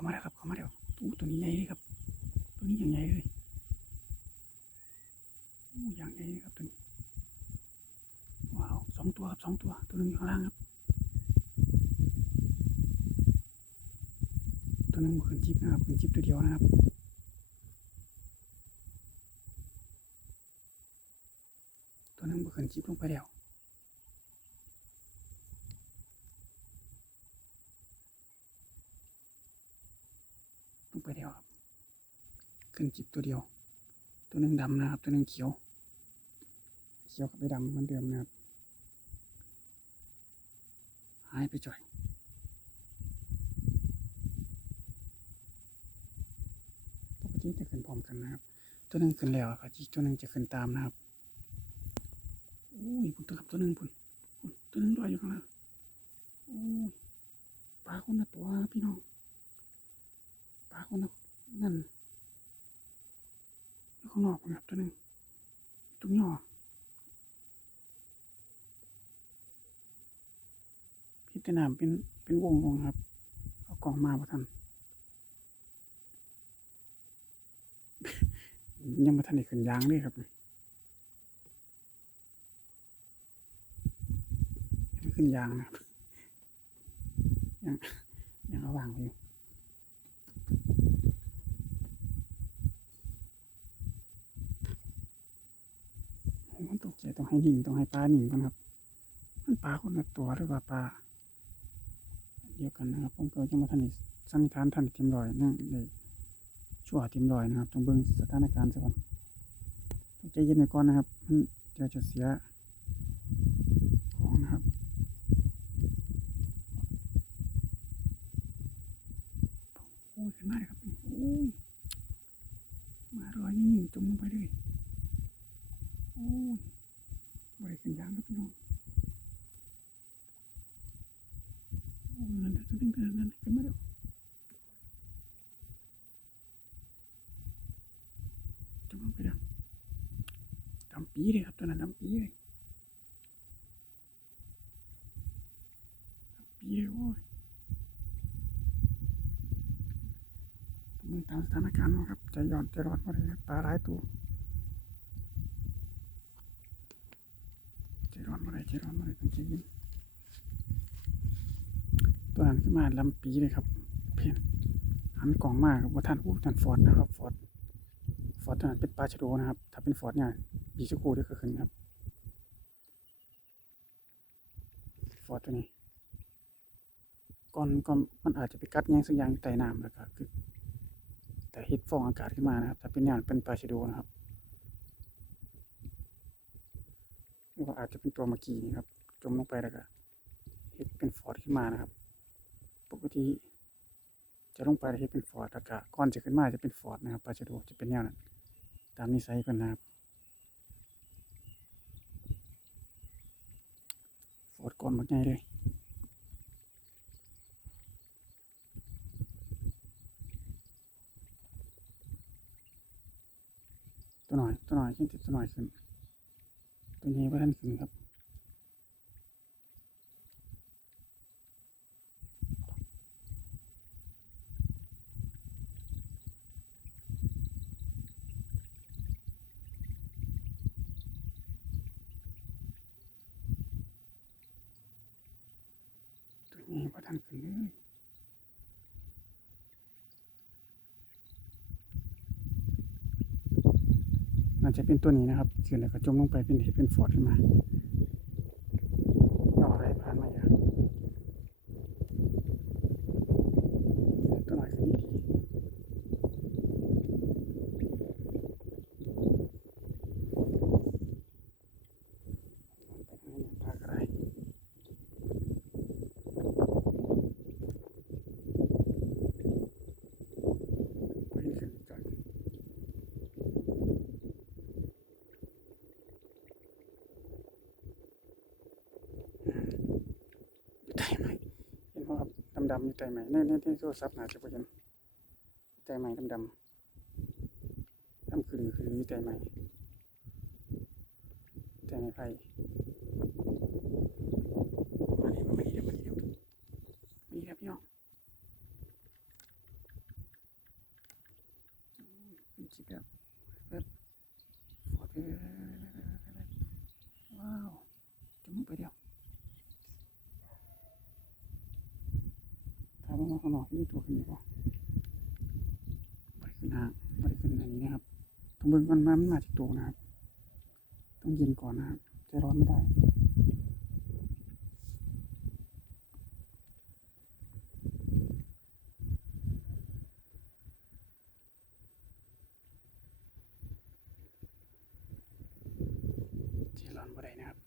ามาแล้วครับเข้ามาแล้วอู้ตัวนี้ใหญ่เลยครับ ตัวนี้อย่างใหญ่เลยอู้อย่างใหญ่เลยครับตัวนี้ว้าวสองตัวครับสองตัวตัวนึงอยู่ข้างล่างครับ ตัวนึงมาขึ้นจิบนะครับขึ้นจิบตัวเดียวนะครับตัวนึงมาขึ้นจิบลงไปแล้ว ลงไปแล้วครับ ขึ้นจิบตัวเดียว ตัวหนึ่งดำนะครับ ตัวหนึ่งเขียว เขียวกับไปดำเหมือนเดิมนะครับ หายไปจ่อยปกติจะขึ้นพร้อมกันนะครับ ตัวหนึ่งขึ้นแล้วครับอีกตัวหนึ่งจะขึ้นตามนะครับอุ้ยพุ่นตัวครับตัวหนึ่งพุ่นพุ่นตัวหนึ่งลอยอยู่ข้างล่างอุ้ยปลาคนละตัวพี่น้องปลาคนละนั่น ข้างนอกนะครับตัวหนึ่งตุ้งย่อพิจารณาเป็นเป็นวงวงครับ เอากล่องมาประทันยังมาทันได้ขึ้นยางเลยครับยังไม่ขึ้นยางนะครับยังยังเอาวางอยู่ มันตก ให้ห้นิ่งต้องให้ปลานิ่งก่อนครับ มันปลาคนละตัวหรือว่าปลาเดียวกันนะครับผมก็ยังมาทันสันนิษฐานทันทีมลอยนั่งเลยชั่วทีมลอยนะครับต้องเบิ่งสถานการณ์ซะก่อนใจเย็นไว้ก่อนนะครับมันเดียวจะเสียของนะครับโอ้ยขึ้นมาเลยครับโอ้ยมาลอยนิ่งๆจมลงไปเลยโอ้ย บริขึ้นยางครับพี่น้องนั่นน่ะจะดึงกันนั่นขึ้นมาแล้วจมลงไปแล้วดำปีเลยครับตัวนั้นดำปีเลยดำปีเลยโอ้ยต้อตามสถานการณ์เอาครับใจย้อนใจร้อนมาเลยครับปลาหลายตัว ใจร้อนมาเลยใจร้อนมาเลยต้องใจเย็นตัวนั้นขึ้นมาลำปีเลยครับ เพียนหันกล่องมากครับว่าท่านอู้ท่านฟอร์ดนะครับฟอร์ดฟอร์ดตัวนั้นเป็นปลาชโดนะครับ ถ้าเป็นฟอร์ดเนี่ยปีสกครูเดียวก็ขึ้นครับฟอร์ดตัวนี้ก่อนก่อนมันอาจจะไปกัดแย่งสักอย่างใต้น้ำแล้วก็คือแต่ฮิตฟองอากาศขึ้นมานะครับ ถ้าเป็นเนี่ยเป็นปลาชโดนะครับ หรือ ว่าอาจจะเป็นตัวเมื่อกี้นี่ครับ จมลงไปแล้วก็เห็ดเป็นฟอร์ดขึ้นมานะครับ ปกติจะลงไปแล้วเห็ดเป็นฟอร์ดแล้วก็ก่อนจะขึ้นมาจะเป็นฟอร์ดนะครับปลาชะโดจะเป็นแนวนั้นตามนิสัยเพิ่นนะครับฟอร์ดก่อนบักใหญ่เลยตัวหน่อยตัวหน่อยขึ้นติดตัวหน่อยขึ้น ตัวนี้ว่าท่านขึ้นครับตัวนี้ว่าท่านขึ้นเลย น่าจะเป็นตัวนี้นะครับขึ้นแล้วก็จมลงไปเป็นเห็ดเป็นฟอร์ดขึ้นมาอะไรผ่านมาอย่างตัวหน่อยขึ้นดีๆไปทางนี้ปลากระไร ไปขึ้นก่อนอยู่ ใต้ไม้เห็นไหมครับดำๆอยู่ใต้ไม้ในในที่โทรศัพท์น่าจะบ่เห็นใต้ไม้ดำๆดำคือคืออยู่ใต้ไม้ใต้ไม้ไผ่มานี่มานี่เดี๋ยวมานี่เดี๋ยวมานี่ครับพี่น้องจิบแล้วเปิดฟอดไปไปไปไปไปไปว้าวจมูกไปเดียว ถ้าว่าข้างนอกนี่ตัวขึ้นอีกบ่บริขึ้นห้างบริขึ้นอันนี้นะครับต้องเบิ่งก่อนว่ามันมาจากตัวนะครับ ต้องเย็นก่อนนะครับใจร้อนไม่ได้ใจร้อนบ่ได้นะครับ